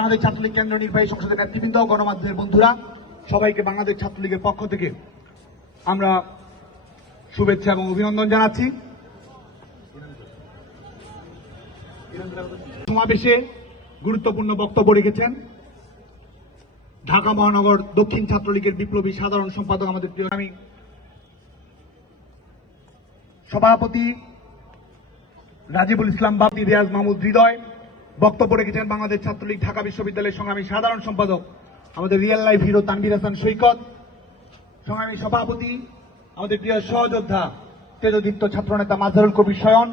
বাংলাদেশ ছাত্রলীগ কেন্দ্র নির্বাহী সংসদের নেতৃবৃন্দ, গণমাধ্যমের বন্ধুরা, সবাইকে বাংলাদেশ ছাত্রলীগের পক্ষ থেকে আমরা শুভেচ্ছা এবং অভিনন্দন জানাচ্ছি। সমাবেশে গুরুত্বপূর্ণ বক্তব্য রেখেছেন ঢাকা মহানগর দক্ষিণ ছাত্রলীগের বিপ্লবী সাধারণ সম্পাদক আমাদের প্রিয় আমি সভাপতি রাজিবুল ইসলাম বাবি, রিয়াজ মাহমুদ হৃদয়। বক্তব্য রেখেছেন বাংলাদেশ ছাত্রলীগ ঢাকা বিশ্ববিদ্যালয়ের সংগ্রামী সাধারণ সম্পাদক আমাদের real life hero Tanvir Hasan Saikat. সংগ্রামী সভাপতি আমাদের প্রিয় সহযোদ্ধা তেজদীপ্ত ছাত্রনেতা মাজহারুল কবির শয়ন।